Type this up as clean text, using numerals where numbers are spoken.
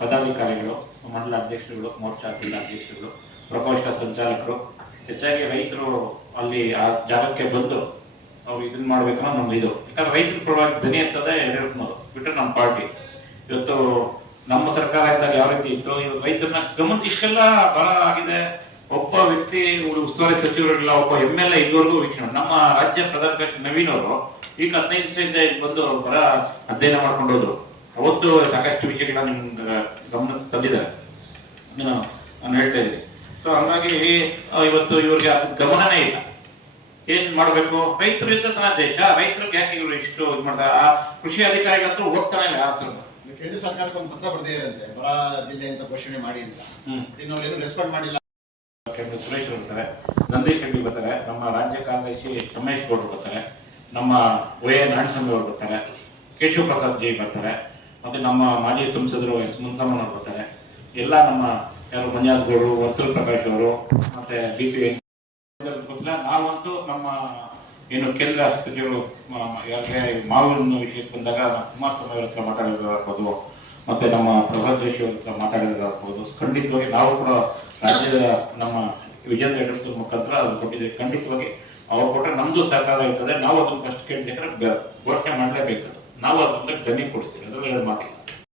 ಪದಾಧಿಕಾರಿಗಳು, ಮಂಡಲ ಅಧ್ಯಕ್ಷರುಗಳು, ಮೋರ್ಚಾ ಜಿಲ್ಲಾ ಅಧ್ಯಕ್ಷರುಗಳು, ಪ್ರಕೋಷ್ಠ ಸಂಚಾಲಕರು, ಹೆಚ್ಚಾಗಿ ರೈತರು ಅಲ್ಲಿ ಆ ಜಾಗಕ್ಕೆ ಬಂದು ನಾವು ಇದನ್ನ ಮಾಡ್ಬೇಕನ್ನೋ ನಮ್ದು ಇದು. ಯಾಕಂದ್ರೆ ರೈತರ ಪರವಾಗಿ ಧ್ವನಿ ಎತ್ತದೆ ಯಡಿಯೂರಪ್ಪನವರು ಬಿಟ್ಟರೆ ನಮ್ಮ ಪಾರ್ಟಿ. ಇವತ್ತು ನಮ್ಮ ಸರ್ಕಾರ ಇದ್ದಾಗ ಯಾವ ರೀತಿ ಇತ್ತು, ಇವಾಗ ರೈತರನ್ನ ಗಮನ ಇಷ್ಟೆಲ್ಲ ಬರ ಆಗಿದೆ. ಒಬ್ಬ ವ್ಯಕ್ತಿ ಉಸ್ತುವಾರಿ ಸಚಿವರಿಲ್ಲ, ಒಬ್ಬ MLA ಇದುವರೆಗೂ ವೀಕ್ಷಣೆ. ನಮ್ಮ ರಾಜ್ಯ ಪ್ರಧಾನ ಕಾರ್ಯದರ್ಶಿ ನವೀನ್ ಅವರು ಈಗ 15 ದಿವಸದಿಂದ ಬಂದು ಬರ ಅಧ್ಯಯನ ಮಾಡ್ಕೊಂಡು ಹೋದ್ರು. ಅವತ್ತು ಸಾಕಷ್ಟು ವಿಷಯಗಳನ್ನ ನಿಮ್ಗೆ ಗಮನಕ್ಕೆ ತಂದಿದ್ದಾರೆ, ನಾನು ಹೇಳ್ತಾ ಇದ್ದೀನಿ. ಸೊ ಹಂಗಾಗಿ ಇವತ್ತು ಇವ್ರಿಗೆ ಗಮನನೇ ಇಲ್ಲ. ಏನ್ ಮಾಡ್ಬೇಕು? ರೈತರು ಇದ್ದ ದೇಶ, ರೈತರಿಗೆ ಯಾಕೆ ಇವರು ಇಷ್ಟು ಇದು ಮಾಡ್ತಾರೆ? ಆ ಕೃಷಿ ಅಧಿಕಾರಿಗಳಂತೂ ಹೋಗ್ತಾನೆ ಇಲ್ಲ. ಕೇಂದ್ರ ಸರ್ಕಾರಕ್ಕೆ ಒಂದು ಪತ್ರ ಬರ್ದಿರಂತೆ, ಬರ ಜಿಲ್ಲೆ ಅಂತ ಘೋಷಣೆ ಮಾಡಿ ಅಂತ. ಇನ್ನೊಂದು ರೆಸ್ಪಾಂಡ್ ಮಾಡಿಲ್ಲ. ಸುರೇಶ್ ಬರ್ತಾರೆ, ನಂದೀಶ್ ರೆಡ್ಡಿ ಬರ್ತಾರೆ, ನಮ್ಮ ರಾಜ್ಯ ಕಾರ್ಯದರ್ಶಿ ರಮೇಶ್ ಗೌಡ್ರು ಬರ್ತಾರೆ, ನಮ್ಮ ನಾರಾಯಣಸ್ವಾಮಿ ಅವರು ಬರ್ತಾರೆ, ಕೇಶವ ಪ್ರಸಾದ್ ಜಿ ಬರ್ತಾರೆ, ಮತ್ತೆ ನಮ್ಮ ಮಾಜಿ ಸಂಸದರು ಎಸ್ ಮುನ್ಸಮ್ಮನ್ ಅವರು ಬರ್ತಾರೆ. ಎಲ್ಲ ನಮ್ಮ ಯಾರು ಮಂಜಾತ್ ಗೌಡರು, ವರ್ತೂರ್ ಪ್ರಕಾಶ್ ಅವರು, ಮತ್ತೆ BP ಗೊತ್ತಿಲ್ಲ. ನಾವಂತೂ ನಮ್ಮ ಏನು ಕೇಂದ್ರ ಸಚಿವರು ಯಾರಿಗೆ ಮಾವಿನ ವಿಷಯಕ್ಕೆ ಬಂದಾಗ ಕುಮಾರಸ್ವಾಮಿ ಅವ್ರ ಹತ್ರ ಮಾತಾಡಿದಾಗ್ಬೋದು, ಮತ್ತೆ ನಮ್ಮ ಪ್ರಸಾದ್ ಜೋಶಿ ಅವ್ರ ಹತ್ರ ಮಾತಾಡಿದಾಗ್ಬೋದು. ಖಂಡಿತವಾಗಿ ನಾವು ಕೂಡ ರಾಜ್ಯದ ನಮ್ಮ ವಿಜೇಂದ್ರ ಯಡಿಯೂರಪ್ಪ ಮುಖಾಂತರ ಅದನ್ನು ಕೊಟ್ಟಿದ್ದೀವಿ. ಖಂಡಿತವಾಗಿ ಅವ್ರು ಕೊಟ್ಟರೆ ನಮ್ದು ಸರ್ಕಾರ ಇರ್ತದೆ. ನಾವು ಅದನ್ನು ಫಸ್ಟ್ ಕೇಳಿದ್ರೆ ಘೋಷಣೆ ಮಾಡಲೇಬೇಕು. ನಾವು ಅದ್ರ ಧ್ವನಿ ಕೊಡ್ತೀವಿ, ಅದರಲ್ಲಿ ಮಾತಿಲ್ಲ.